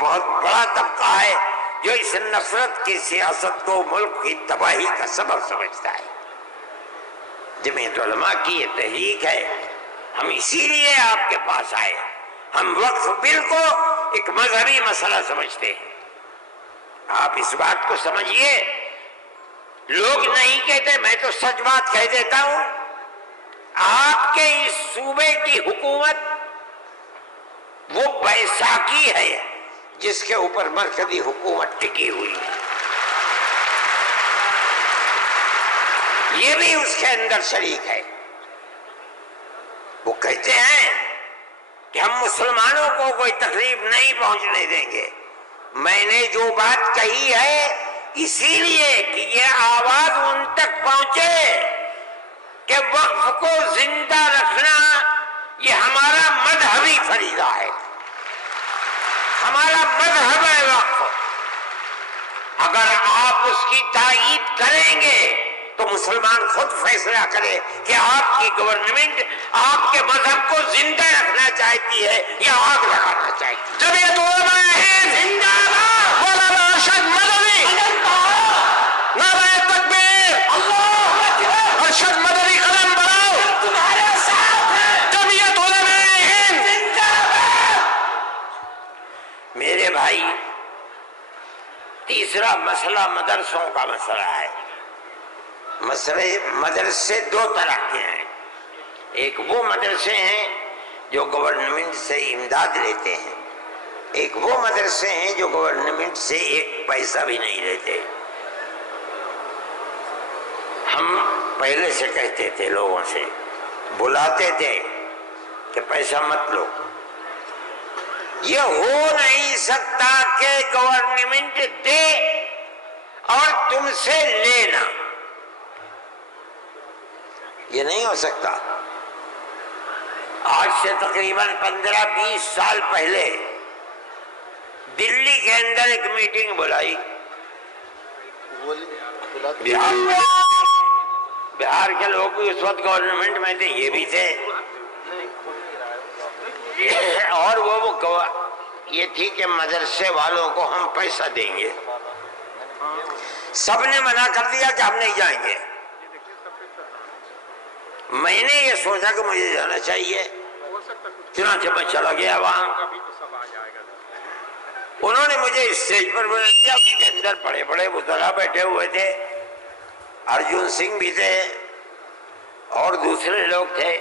بہت بڑا طبقہ ہے جو اس نفرت کی سیاست کو ملک کی تباہی کا سبب سمجھتا ہے۔ جمعیت علماء کی یہ تحریک ہے، ہم اسی لیے آپ کے پاس آئے۔ ہم وقف بل کو ایک مذہبی مسئلہ سمجھتے ہیں۔ آپ اس بات کو سمجھیے، لوگ نہیں کہتے، میں تو سچ بات کہہ دیتا ہوں، آپ کے اس صوبے کی حکومت وہ بیساکھی ہے جس کے اوپر مرکزی حکومت ٹکی ہوئی ہے، یہ بھی اس کے اندر شریک ہے۔ وہ کہتے ہیں کہ ہم مسلمانوں کو کوئی تکلیف نہیں پہنچنے دیں گے۔ میں نے جو بات کہی ہے اسی لیے کہ یہ آواز ان تک پہنچے کہ وقف کو زندہ رکھنا یہ ہمارا مذہبی فریضہ ہے، ہمارا مذہب ہے وقف۔ اگر آپ اس کی تائید کریں گے تو مسلمان خود فیصلہ کرے کہ آپ کی گورنمنٹ آپ کے مذہب کو زندہ رکھنا چاہتی ہے یا آگ لگانا چاہتی ہے۔ جمعیت علماء ہند زندہ باد، مولانا ارشد مدنی، نعرہ تکبیر، اللہ اکبر، ارشد مدنی قلم بڑھاؤ، تمہارے ساتھ ہیں، جمعیت علماء ہند زندہ باد۔ میرے بھائی، تیسرا مسئلہ مدرسوں کا مسئلہ ہے۔ مدرسے دو طرح کے ہیں، ایک وہ مدرسے ہیں جو گورنمنٹ سے امداد لیتے ہیں، ایک وہ مدرسے ہیں جو گورنمنٹ سے ایک پیسہ بھی نہیں لیتے۔ ہم پہلے سے کہتے تھے، لوگوں سے بلاتے تھے کہ پیسہ مت لو۔ یہ ہو نہیں سکتا کہ گورنمنٹ دے اور تم سے لینا، یہ نہیں ہو سکتا۔ آج سے تقریباً 15-20 سال پہلے دلی کے اندر ایک میٹنگ بلائی، بہار کے لوگ بھی اس وقت گورنمنٹ میں تھے، یہ بھی تھے، اور وہ یہ تھی کہ مدرسے والوں کو ہم پیسہ دیں گے۔ سب نے منع کر دیا کہ ہم نہیں جائیں گے۔ میں نے یہ سوچا کہ مجھے جانا چاہیے، چنانچہ میں چلا گیا وہاں۔ انہوں نے مجھے اسٹیج پر بلا دیا، اس کے اندر بڑے بڑے وزراء بیٹھے ہوئے تھے، ارجن سنگھ بھی تھے اور دوسرے لوگ تھے۔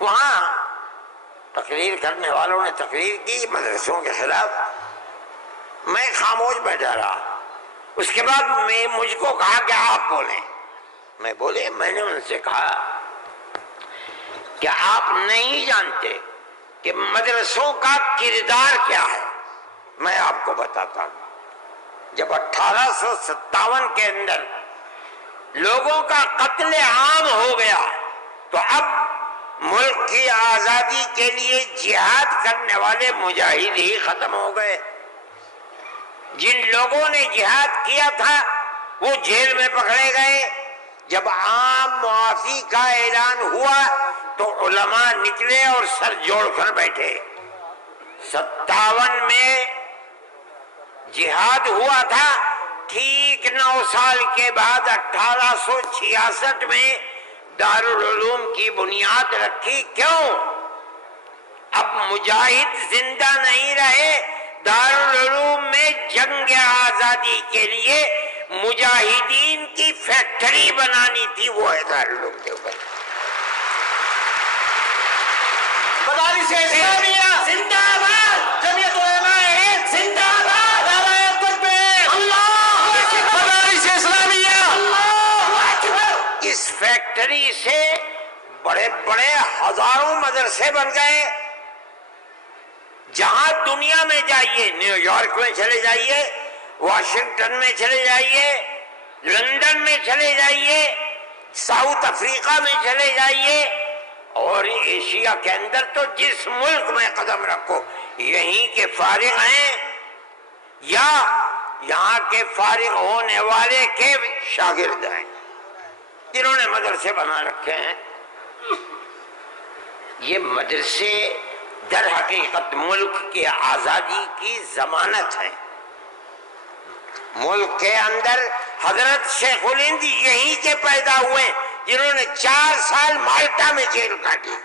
وہاں تقریر کرنے والوں نے تقریر کی مدرسوں کے خلاف، میں خاموش بیٹھا رہا۔ اس کے بعد مجھ کو کہا کہ آپ بولیں۔ میں بولے، میں نے ان سے کہا کہ آپ نہیں جانتے کہ مدرسوں کا کردار کیا ہے۔ میں آپ کو بتاتا ہوں، جب 1857 کے اندر لوگوں کا قتل عام ہو گیا تو اب ملک کی آزادی کے لیے جہاد کرنے والے مجاہد ہی ختم ہو گئے۔ جن لوگوں نے جہاد کیا تھا وہ جیل میں پکڑے گئے۔ جب عام معافی کا اعلان ہوا تو علماء نکلے اور سر جوڑ کر بیٹھے۔ 57 میں جہاد ہوا تھا، ٹھیک 9 سال کے بعد 1866 میں دارالعلوم کی بنیاد رکھی۔ کیوں؟ اب مجاہد زندہ نہیں رہے، دارالعلوم میں جنگ آزادی کے لیے مجاہدین کی فیکٹری بنانی تھی، وہ ہے دارالعلوم کے اوپر۔ مدارس اسلامیہ زندہ باد، جمعیت علماء ہند زندہ باد، نعرہ تکبیر، اللہ اکبر، مدارس اسلامیہ، اللہ اکبر۔ اس فیکٹری سے بڑے بڑے ہزاروں مدرسے بن گئے۔ جہاں دنیا میں جائیے، نیو یارک میں چلے جائیے، واشنگٹن میں چلے جائیے، لندن میں چلے جائیے، ساؤتھ افریقہ میں چلے جائیے، اور ایشیا کے اندر تو جس ملک میں قدم رکھو یہیں کے فارغ ہیں یا یہاں کے فارغ ہونے والے کے شاگرد ہیں جنہوں نے مدرسے بنا رکھے ہیں۔ یہ مدرسے در حقیقت ملک کی آزادی کی ضمانت ہے۔ ملک کے اندر حضرت شیخ الہند یہیں کے پیدا ہوئے جنہوں نے 4 سال مالٹا میں جیل کاٹی۔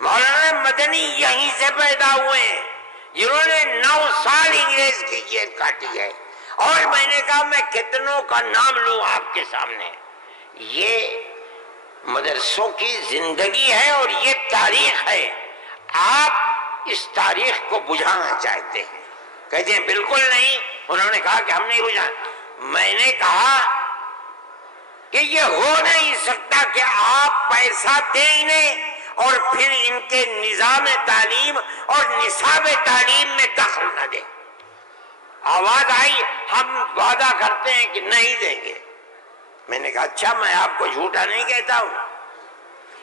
مولانا مدنی یہیں سے پیدا ہوئے ہیں جنہوں نے 9 سال انگریز کی جیل کاٹی ہے۔ اور میں نے کہا میں کتنوں کا نام لوں آپ کے سامنے۔ یہ مدرسوں کی زندگی ہے اور یہ تاریخ ہے۔ آپ اس تاریخ کو بجھانا چاہتے ہیں، کہتے ہیں بالکل نہیں۔ انہوں نے کہا کہ ہم نہیں بجھانا۔ میں نے کہا کہ یہ ہو نہیں سکتا کہ آپ پیسہ دیں انہیں اور پھر ان کے نظام تعلیم اور نصاب تعلیم میں دخل نہ دیں۔ آواز آئی ہم وعدہ کرتے ہیں کہ نہیں دیں گے۔ میں نے کہا اچھا، میں آپ کو جھوٹا نہیں کہتا ہوں،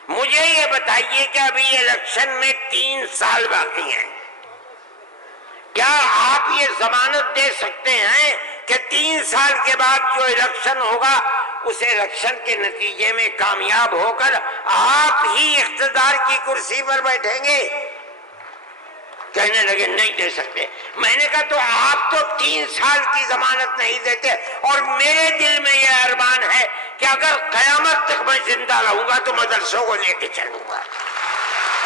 مجھے یہ بتائیے کہ ابھی الیکشن میں 3 سال باقی ہیں، کیا آپ یہ ضمانت دے سکتے ہیں کہ 3 سال کے بعد جو الیکشن ہوگا اس الیکشن کے نتیجے میں کامیاب ہو کر آپ ہی اقتدار کی کرسی پر بیٹھیں گے؟ کہنے لگے نہیں دے سکتے۔ میں نے کہا تو آپ تو 3 سال کی ضمانت نہیں دیتے، اور میرے دل میں یہ ارمان ہے کہ اگر قیامت تک میں زندہ رہوں گا تو مدرسوں کو لے کے چلوں گا۔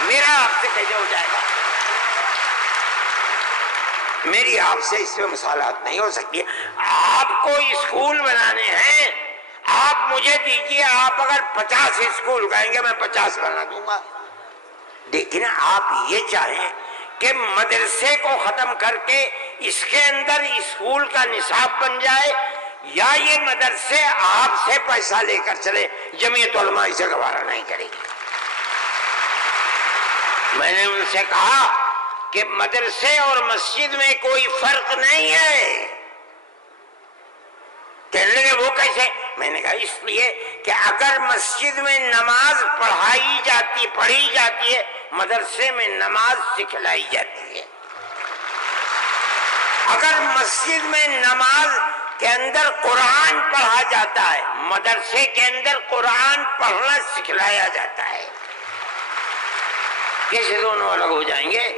میرا آپ سے کیسے ہو جائے گا؟ میری آپ سے اس میں مسالات نہیں ہو سکتی۔ آپ کو اسکول بنانے ہیں، آپ مجھے دیجئے، آپ اگر 50 اسکول کہیں گے میں 50 بنا دوں گا، لیکن آپ یہ چاہیں کہ مدرسے کو ختم کر کے اس کے اندر اسکول کا نصاب بن جائے، یا یہ مدرسے آپ سے پیسہ لے کر چلے، جمعیت علماء اسے گوارا نہیں کرے گی۔ میں نے ان سے کہا کہ مدرسے اور مسجد میں کوئی فرق نہیں ہے۔ کہنے لگے وہ کیسے؟ میں نے کہا اس لیے کہ اگر مسجد میں نماز پڑھی جاتی ہے، مدرسے میں نماز سکھلائی جاتی ہے۔ اگر مسجد میں نماز کے اندر قرآن پڑھا جاتا ہے، مدرسے کے اندر قرآن پڑھنا سکھلایا جاتا ہے۔ کیسے دونوں الگ ہو جائیں گے؟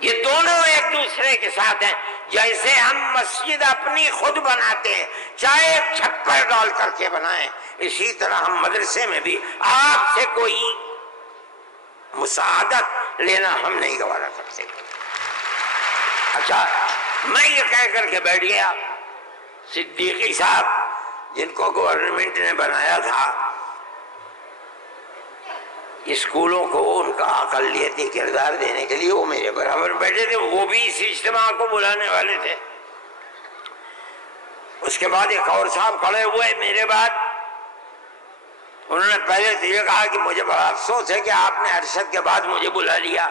یہ دونوں ایک دوسرے کے ساتھ ہیں۔ جیسے ہم مسجد اپنی خود بناتے ہیں، چاہے ایک چھپر ڈال کر کے بنائیں، اسی طرح ہم مدرسے میں بھی آپ سے کوئی مساعدت لینا ہم نہیں گوارا کرتے۔ اچھا، میں یہ کہہ کر کے بیٹھ گیا، صدیقی صاحب جن کو گورنمنٹ نے بنایا تھا اسکولوں کو ان کا اقلیتی کردار دینے کے لیے، وہ میرے برابر بیٹھے تھے، وہ بھی اس اجتماع کو بلانے والے تھے۔ اس کے بعد ایک اور صاحب کھڑے ہوئے میرے بعد، انہوں نے پہلے سے یہ کہا کہ مجھے بڑا افسوس ہے کہ آپ نے ارشد کے بعد مجھے بلا لیا،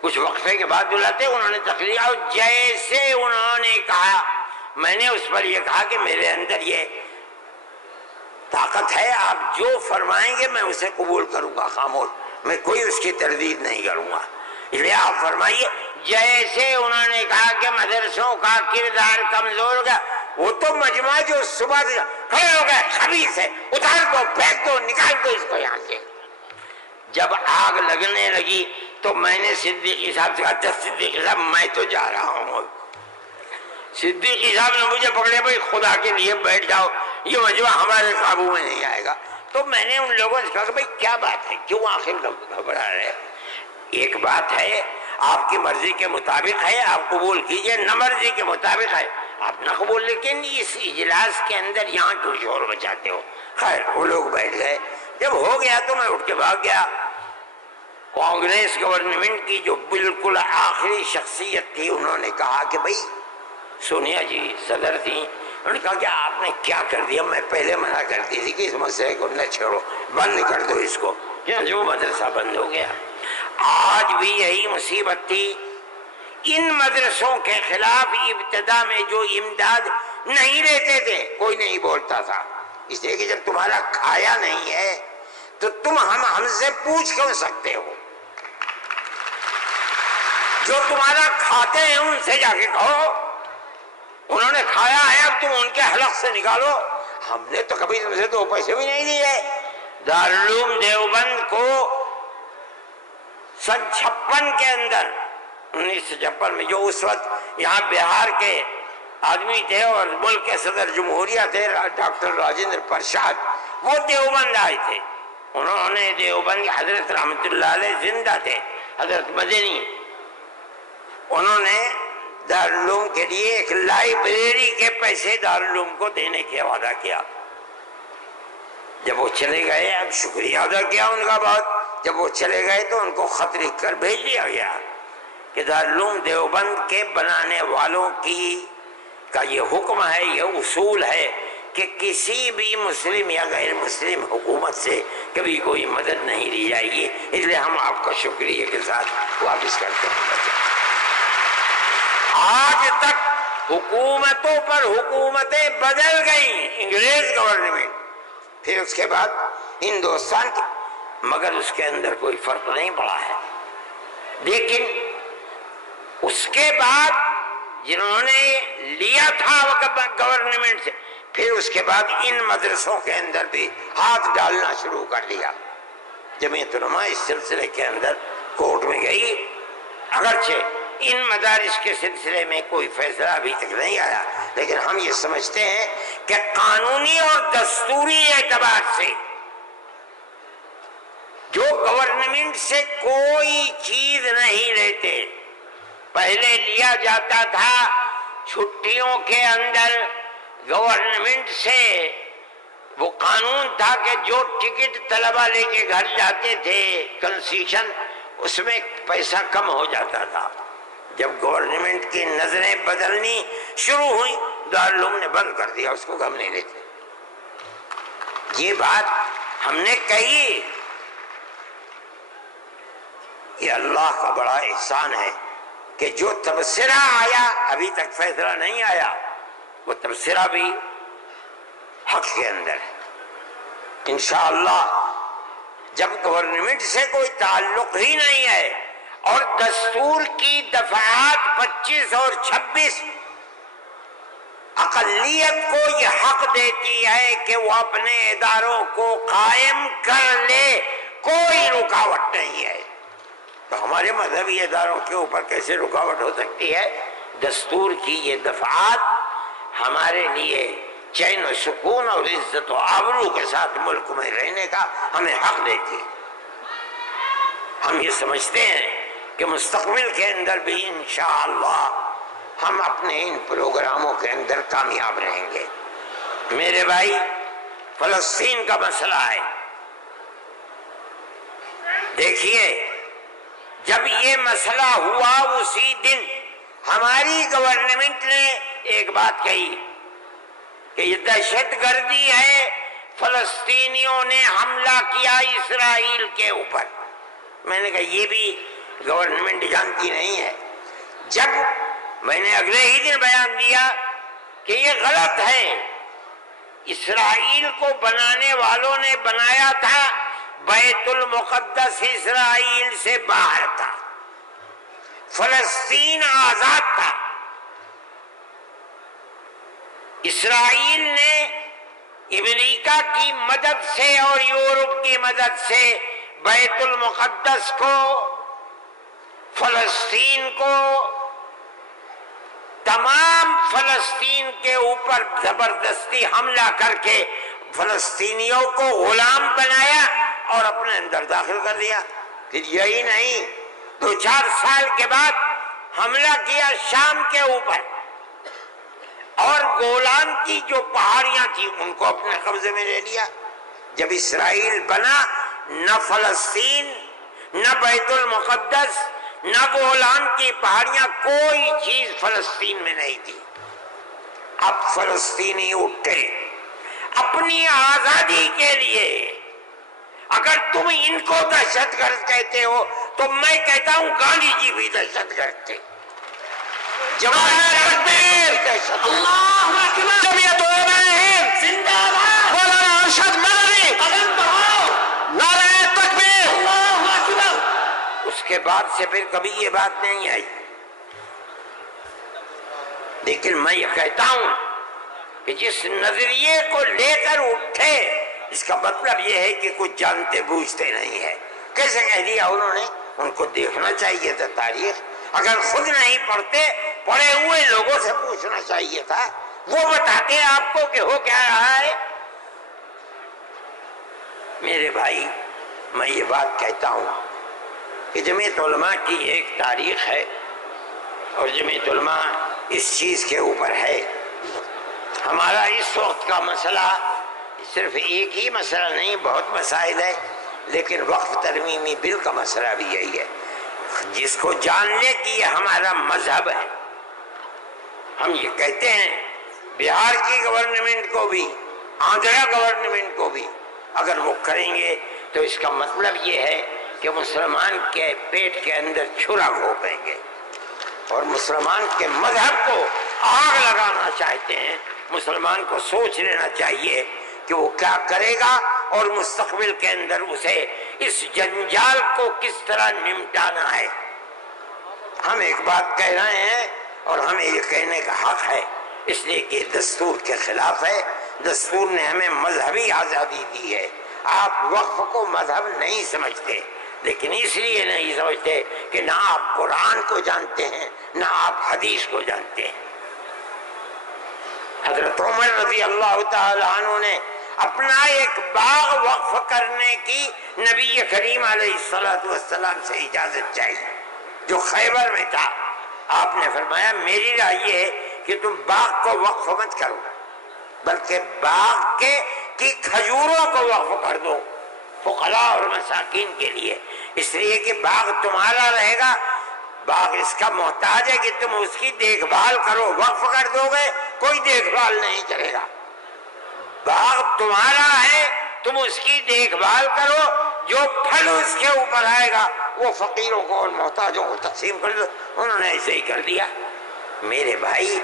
کچھ وقفے کے بعد بلاتے۔ انہوں نے تقریر، اور جیسے انہوں نے کہا میں نے اس پر یہ کہا کہ میرے اندر یہ طاقت ہے، آپ جو فرمائیں گے میں اسے قبول کروں گا، خاموش، میں کوئی اس کی تردید نہیں کروں گا، اس لیے آپ فرمائیے۔ جیسے انہوں نے کہا کہ مدرسوں کا کردار کمزور ہو گیا، وہ تو مجمع جو صبح سے کھڑے ہو گئے، خبیث ہے، اتار دو، پھینک دو، نکال دو اس کو یہاں سے۔ جب آگ لگنے لگی تو میں نے صدیقی صاحب سے کہا صدیقی صاحب میں تو جا رہا ہوں۔ صدیقی صاحب نے مجھے پکڑے، بھائی خدا کے لیے بیٹھ جاؤ، یہ مجمع ہمارے قابو میں نہیں آئے گا۔ تو میں نے ان لوگوں سے کہا کہ بھائی کیا بات ہے، کیوں آخر گھبرا رہے؟ ایک بات ہے، آپ کی مرضی کے مطابق ہے آپ قبول کیجئے، نہ مرضی کے مطابق ہے آپ نہ قبول، لیکن اس اجلاس کے اندر یہاں کیوں شور بچاتے ہو؟ خیر وہ لوگ بیٹھ گئے۔ جب ہو گیا تو میں اٹھ کے بھاگ گیا۔ کانگریس گورنمنٹ کی جو بالکل آخری شخصیت تھی، انہوں نے کہا کہ بھائی سونیا جی صدر تھی، انہوں نے کہا کہ آپ نے کیا کر دیا؟ میں پہلے منع کرتی تھی کہ اس مسئلے کو نہ چھوڑو، بند کر دو اس کو، جو مدرسہ بند ہو گیا۔ آج بھی یہی مصیبت تھی، ان مدرسوں کے خلاف ابتدا میں جو امداد نہیں لیتے تھے کوئی نہیں بولتا تھا، اس لیے کہ جب تمہارا کھایا نہیں ہے تو تم ہم سے پوچھ کیوں سکتے ہو؟ جو تمہارا کھاتے ہیں ان سے جا کے کہو، انہوں نے کھایا ہے اب تم ان کے حلق سے نکالو، ہم نے تو کبھی تم سے 2 پیسے بھی نہیں لیے۔ دارالعلوم دیوبند کو سن 56 کے اندر 1956 میں، جو اس وقت یہاں بہار کے آدمی تھے اور ملک کے صدر جمہوریہ تھے ڈاکٹر راجندر پرساد، وہ دیوبند آئے تھے. انہوں نے دیوبند حضرت رحمت اللہ علیہ زندہ تھے، حضرت مدنی، انہوں نے دارالعلوم کے لیے ایک لائبریری کے پیسے دارالعلوم کو دینے کا وعدہ کیا. جب وہ چلے گئے، اب شکریہ ادا کیا ان کا بہت، جب وہ چلے گئے تو ان کو خط لکھ کر بھیج دیا گیا کہ دارالعلوم دیوبند کے بنانے والوں کا یہ حکم ہے، یہ اصول ہے کہ کسی بھی مسلم یا غیر مسلم حکومت سے کبھی کوئی مدد نہیں لی جائے گی، اس لیے ہم آپ کا شکریہ کے ساتھ واپس کرتے ہیں. آج تک حکومتوں پر حکومتیں بدل گئیں، انگریز گورنمنٹ، پھر اس کے بعد ہندوستان کی، مگر اس کے اندر کوئی فرق نہیں پڑا ہے. لیکن اس کے بعد جنہوں نے لیا تھا گورنمنٹ سے، پھر اس کے بعد ان مدرسوں کے اندر بھی ہاتھ ڈالنا شروع کر دیا. جمعیت علماء اس سلسلے کے اندر کورٹ میں گئی، اگرچہ ان مدارس کے سلسلے میں کوئی فیصلہ ابھی تک نہیں آیا، لیکن ہم یہ سمجھتے ہیں کہ قانونی اور دستوری اعتبار سے جو گورنمنٹ سے کوئی چیز نہیں لیتے، پہلے لیا جاتا تھا چھٹیوں کے اندر گورنمنٹ سے، وہ قانون تھا کہ جو ٹکٹ طلبہ لے کے گھر جاتے تھے کنسیشن، اس میں پیسہ کم ہو جاتا تھا. جب گورنمنٹ کی نظریں بدلنی شروع ہوئی، دارالعلوم نے بند کر دیا، اس کو ہم نہیں لیتے. یہ بات ہم نے کہی، یہ اللہ کا بڑا احسان ہے کہ جو تبصرہ آیا، ابھی تک فیصلہ نہیں آیا، وہ تبصرہ بھی حق کے اندر ہے. انشاءاللہ جب گورنمنٹ سے کوئی تعلق ہی نہیں ہے اور دستور کی دفعات 25 اور 26 اقلیت کو یہ حق دیتی ہے کہ وہ اپنے اداروں کو قائم کر لے، کوئی رکاوٹ نہیں ہے، تو ہمارے مذہبی اداروں کے اوپر کیسے رکاوٹ ہو سکتی ہے؟ دستور کی یہ دفعات ہمارے لیے چین و سکون اور عزت و آبرو کے ساتھ ملک میں رہنے کا ہمیں حق دیتی ہے. ہم یہ سمجھتے ہیں کہ مستقبل کے اندر بھی انشاءاللہ ہم اپنے ان پروگراموں کے اندر کامیاب رہیں گے. میرے بھائی، فلسطین کا مسئلہ ہے. دیکھیے، جب یہ مسئلہ ہوا اسی دن ہماری گورنمنٹ نے ایک بات کہی کہ یہ دہشت گردی ہے، فلسطینیوں نے حملہ کیا اسرائیل کے اوپر. میں نے کہا یہ بھی گورنمنٹ جانتی نہیں ہے. جب میں نے اگلے ہی دن بیان دیا کہ یہ غلط ہے، اسرائیل کو بنانے والوں نے بنایا تھا، بیت المقدس اسرائیل سے باہر تھا، فلسطین آزاد تھا. اسرائیل نے امریکہ کی مدد سے اور یورپ کی مدد سے بیت المقدس کو، فلسطین کو، تمام فلسطین کے اوپر زبردستی حملہ کر کے فلسطینیوں کو غلام بنایا اور اپنے اندر داخل کر دیا. پھر یہی نہیں، 2-4 سال کے بعد حملہ کیا شام کے اوپر، اور گولان کی جو پہاڑیاں تھیں ان کو اپنے قبضے میں لے لیا. جب اسرائیل بنا، نہ فلسطین، نہ بیت المقدس، نہ گولان کی پہاڑیاں، کوئی چیز فلسطین میں نہیں تھی. اب فلسطینی اٹھے اپنی آزادی کے لیے. اگر تم ان کو دہشت گرد کہتے ہو تو میں کہتا ہوں گاندھی جی بھی دہشت گرد تھے. جمعیت علماء ہند زندہ باد، مولانا ارشد مدنی قدم بڑھاؤ، نعرہ تکبیر، اللہ اکبر. اس کے بعد سے پھر کبھی یہ بات نہیں آئی. لیکن میں یہ کہتا ہوں کہ جس نظریے کو لے کر اٹھے، اس کا مطلب یہ ہے کہ کچھ جانتے بوجھتے نہیں ہے. کیسے کہہ دیا انہوں نے؟ ان کو دیکھنا چاہیے تھا تاریخ. اگر خود نہیں پڑھتے پڑھے ہوئے لوگوں سے پوچھنا چاہیے تھا، وہ بتاتے ہیں آپ کو کہ ہو کیا رہا ہے. میرے بھائی میں یہ بات کہتا ہوں کہ جمعیت علماء کی ایک تاریخ ہے اور جمعیت علماء اس چیز کے اوپر ہے. ہمارا اس وقت کا مسئلہ صرف ایک ہی مسئلہ نہیں، بہت مسائل ہے، لیکن وقف ترمیمی بل کا مسئلہ بھی یہی ہے جس کو جاننے کی یہ ہمارا مذہب ہے. ہم یہ کہتے ہیں بہار کی گورنمنٹ کو بھی، آندھرا گورنمنٹ کو بھی اگر وہ کریں گے تو اس کا مطلب یہ ہے کہ مسلمان کے پیٹ کے اندر چھرا گھونپیں گے اور مسلمان کے مذہب کو آگ لگانا چاہتے ہیں. مسلمان کو سوچ لینا چاہیے کہ وہ کیا کرے گا اور مستقبل کے اندر اسے اس جنجال کو کس طرح نمٹانا ہے. ہم ایک بات کہہ رہے ہیں اور ہمیں یہ کہنے کا حق ہے، اس لیے کہ دستور کے خلاف ہے. دستور نے ہمیں مذہبی آزادی دی ہے. آپ وقف کو مذہب نہیں سمجھتے، لیکن اس لیے نہیں سمجھتے کہ نہ آپ قرآن کو جانتے ہیں نہ آپ حدیث کو جانتے ہیں. حضرت عمر رضی اللہ تعالی عنہ نے اپنا ایک باغ وقف کرنے کی نبی کریم علیہ السلام سے اجازت چاہیے جو خیبر میں تھا. آپ نے فرمایا میری رائے یہ ہے کہ تم باغ کو وقف مت کرو بلکہ باغ کی کھجوروں کو وقف کر دو فقراء اور مساکین کے لیے، اس لیے کہ باغ تمہارا رہے گا. باغ اس کا محتاج ہے کہ تم اس کی دیکھ بھال کرو. وقف کر دو گے کوئی دیکھ بھال نہیں کرے گا. باغ تمہارا ہے، تم اس کی دیکھ بھال کرو، جو پھل اس کے اوپر آئے گا وہ فقیروں کو اور محتاجوں کو تقسیم کر دو. انہوں نے ایسے ہی کر دیا. میرے بھائی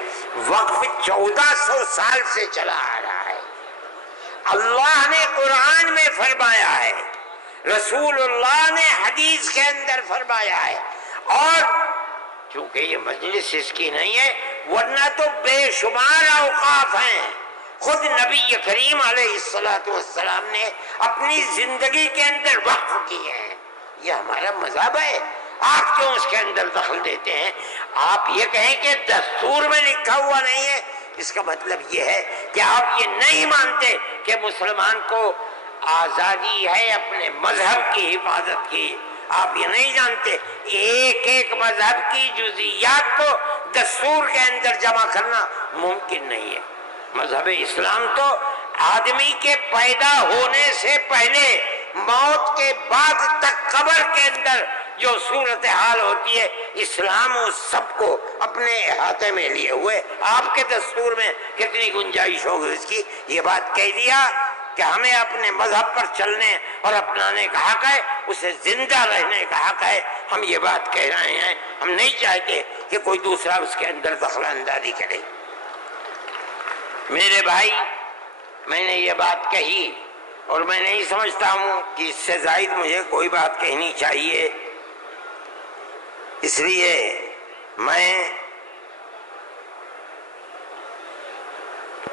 وقف 1400 سال سے چلا آ رہا ہے. اللہ نے قرآن میں فرمایا ہے، رسول اللہ نے حدیث کے اندر فرمایا ہے، اور چونکہ یہ مجلس اس کی نہیں ہے ورنہ تو بے شمار اوقاف ہیں. خود نبی کریم علیہ السلام نے اپنی زندگی کے اندر وقف کیے ہیں. یہ ہمارا مذہب ہے، آپ کیوں اس کے اندر دخل دیتے ہیں؟ آپ یہ کہیں کہ دستور میں لکھا ہوا نہیں ہے، اس کا مطلب یہ ہے کہ آپ یہ نہیں مانتے کہ مسلمان کو آزادی ہے اپنے مذہب کی حفاظت کی. آپ یہ نہیں جانتے ایک ایک مذہب کی جزئیات کو دستور کے اندر جمع کرنا ممکن نہیں ہے. مذہب اسلام تو آدمی کے پیدا ہونے سے پہلے موت کے بعد تک قبر کے اندر جو صورتحال ہوتی ہے اسلام اس سب کو اپنے احاطے میں لیے ہوئے. آپ کے دستور میں کتنی گنجائش ہوگی اس کی؟ یہ بات کہہ دیا کہ ہمیں اپنے مذہب پر چلنے اور اپنانے کا حق ہے، اسے زندہ رہنے کا حق ہے. ہم یہ بات کہہ رہے ہیں، ہم نہیں چاہتے کہ کوئی دوسرا اس کے اندر دخل اندازی کرے. میرے بھائی میں نے یہ بات کہی اور میں نہیں سمجھتا ہوں کہ اس سے زائد مجھے کوئی بات کہنی چاہیے. اس لیے میں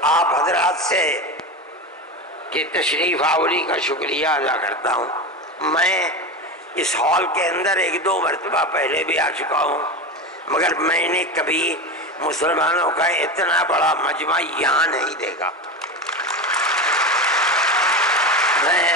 آپ حضرات سے کہ تشریف آوری کا شکریہ ادا کرتا ہوں. میں اس ہال کے اندر 1-2 مرتبہ پہلے بھی آ چکا ہوں، مگر میں نے کبھی مسلمانوں کا اتنا بڑا مجمع یہاں نہیں دیکھا. میں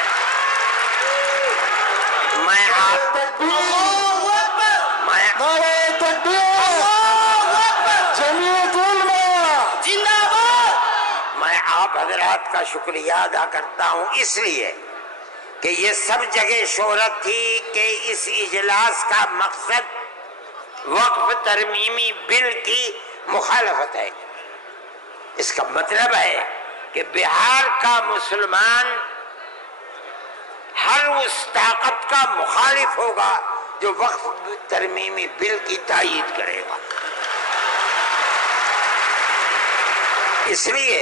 آپ حضرات کا شکریہ ادا کرتا ہوں اس لیے کہ یہ سب جگہ شہرت تھی کہ اس اجلاس کا مقصد وقف ترمیمی بل کی مخالفت ہے. اس کا مطلب ہے کہ بہار کا مسلمان ہر اس طاقت کا مخالف ہوگا جو وقف ترمیمی بل کی تائید کرے گا. اس لیے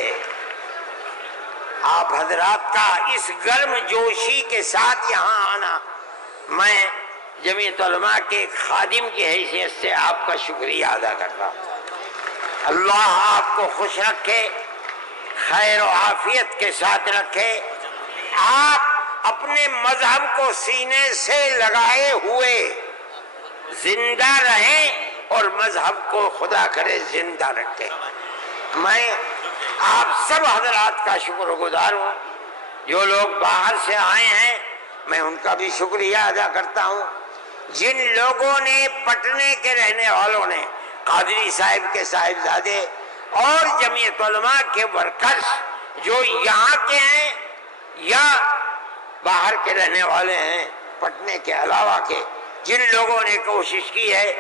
آپ حضرات کا اس گرم جوشی کے ساتھ یہاں آنا، میں جمعیت علماء کے خادم کی حیثیت سے آپ کا شکریہ ادا کرتا ہوں. اللہ آپ کو خوش رکھے، خیر و عافیت کے ساتھ رکھے. آپ اپنے مذہب کو سینے سے لگائے ہوئے زندہ رہیں اور مذہب کو خدا کرے زندہ رکھے۔ میں آپ سب حضرات کا شکر گزار ہوں، جو لوگ باہر سے آئے ہیں میں ان کا بھی شکریہ ادا کرتا ہوں۔ جن لوگوں نے پٹنے کے رہنے والوں نے، قادری صاحب کے صاحبزادے اور جمعیت علماء کے ورکرز جو یہاں کے ہیں یا باہر کے رہنے والے ہیں پٹنے کے علاوہ کے، جن لوگوں نے کوشش کی ہے،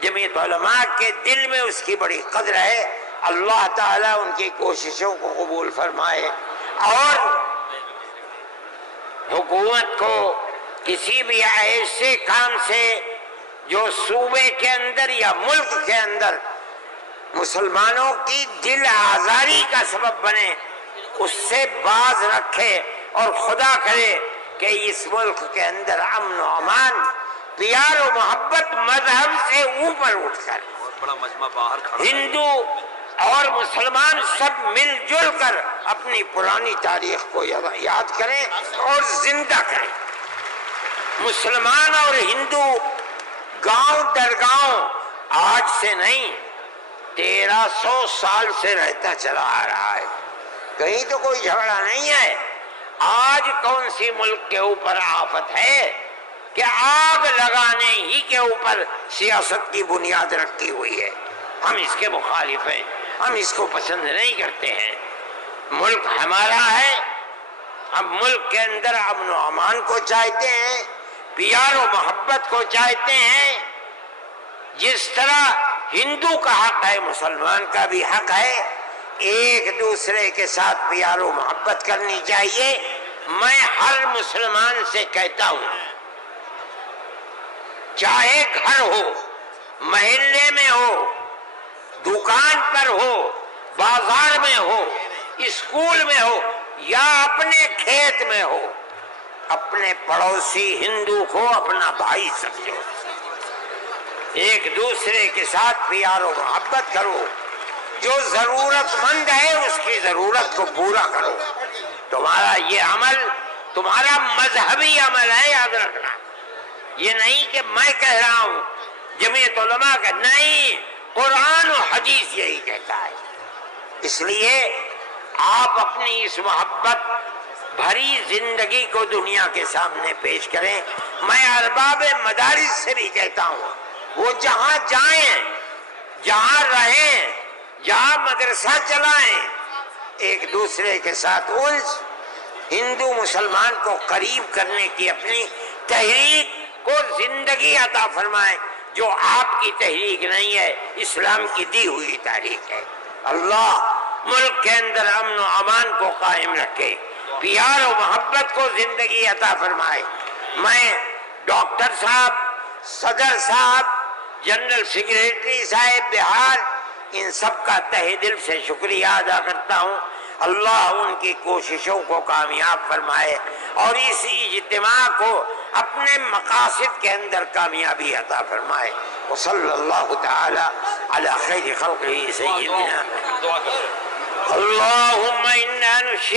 جمعیت علماء کے دل میں اس کی بڑی قدر ہے۔ اللہ تعالیٰ ان کی کوششوں کو قبول فرمائے، اور حکومت کو کسی بھی ایسے کام سے جو صوبے کے اندر یا ملک کے اندر مسلمانوں کی دل آزاری کا سبب بنے، اس سے باز رکھے، اور خدا کرے کہ اس ملک کے اندر امن و امان، پیار و محبت مذہب سے اوپر اٹھ کر ہندو اور مسلمان سب مل جل کر اپنی پرانی تاریخ کو یاد کریں اور زندہ کریں۔ مسلمان اور ہندو گاؤں در گاؤں آج سے نہیں 1300 سال سے رہتا چلا آ رہا ہے، کہیں تو کوئی جھگڑا نہیں ہے۔ آج کون سی ملک کے اوپر آفت ہے کہ آگ لگانے ہی کے اوپر سیاست کی بنیاد رکھی ہوئی ہے؟ ہم اس کے مخالف ہیں، ہم اس کو پسند نہیں کرتے ہیں۔ ملک ہمارا ہے، ہم ملک کے اندر امن و امان کو چاہتے ہیں، پیار و محبت کو چاہتے ہیں۔ جس طرح ہندو کا حق ہے مسلمان کا بھی حق ہے، ایک دوسرے کے ساتھ پیار و محبت کرنی چاہیے۔ میں ہر مسلمان سے کہتا ہوں، چاہے گھر ہو، محلے میں ہو، دکان پر ہو، بازار میں ہو، اسکول میں ہو یا اپنے کھیت میں ہو، اپنے پڑوسی ہندو کو اپنا بھائی سمجھو، ایک دوسرے کے ساتھ پیار و محبت کرو، جو ضرورت مند ہے اس کی ضرورت کو پورا کرو۔ تمہارا یہ عمل تمہارا مذہبی عمل ہے، یاد رکھنا۔ یہ نہیں کہ میں کہہ رہا ہوں، جمعیت علماء کا نہیں، قرآن و حدیث یہی کہتا ہے۔ اس لیے آپ اپنی اس محبت بھری زندگی کو دنیا کے سامنے پیش کریں۔ میں ارباب مدارس سے بھی کہتا ہوں، وہ جہاں جائیں، جہاں رہیں، جہاں مدرسہ چلائیں، ایک دوسرے کے ساتھ انس، ہندو مسلمان کو قریب کرنے کی اپنی تحریک کو زندگی عطا فرمائیں، جو آپ کی تحریک نہیں ہے، اسلام کی دی ہوئی تحریک ہے۔ اللہ ملک کے اندر امن و امان کو قائم رکھے، پیار و محبت کو زندگی عطا فرمائے۔ میں ڈاکٹر صاحب، صدر صاحب، جنرل سیکریٹری صاحب بہار، ان سب کا تہہ دل سے شکریہ ادا کرتا ہوں۔ اللہ ان کی کوششوں کو کامیاب فرمائے اور اس اجتماع کو اپنے مقاصد کے اندر کامیابی عطا فرمائے۔ وصلی اللہ تعالی علی خیر خلقہ سیدنا اللہم انا نشہد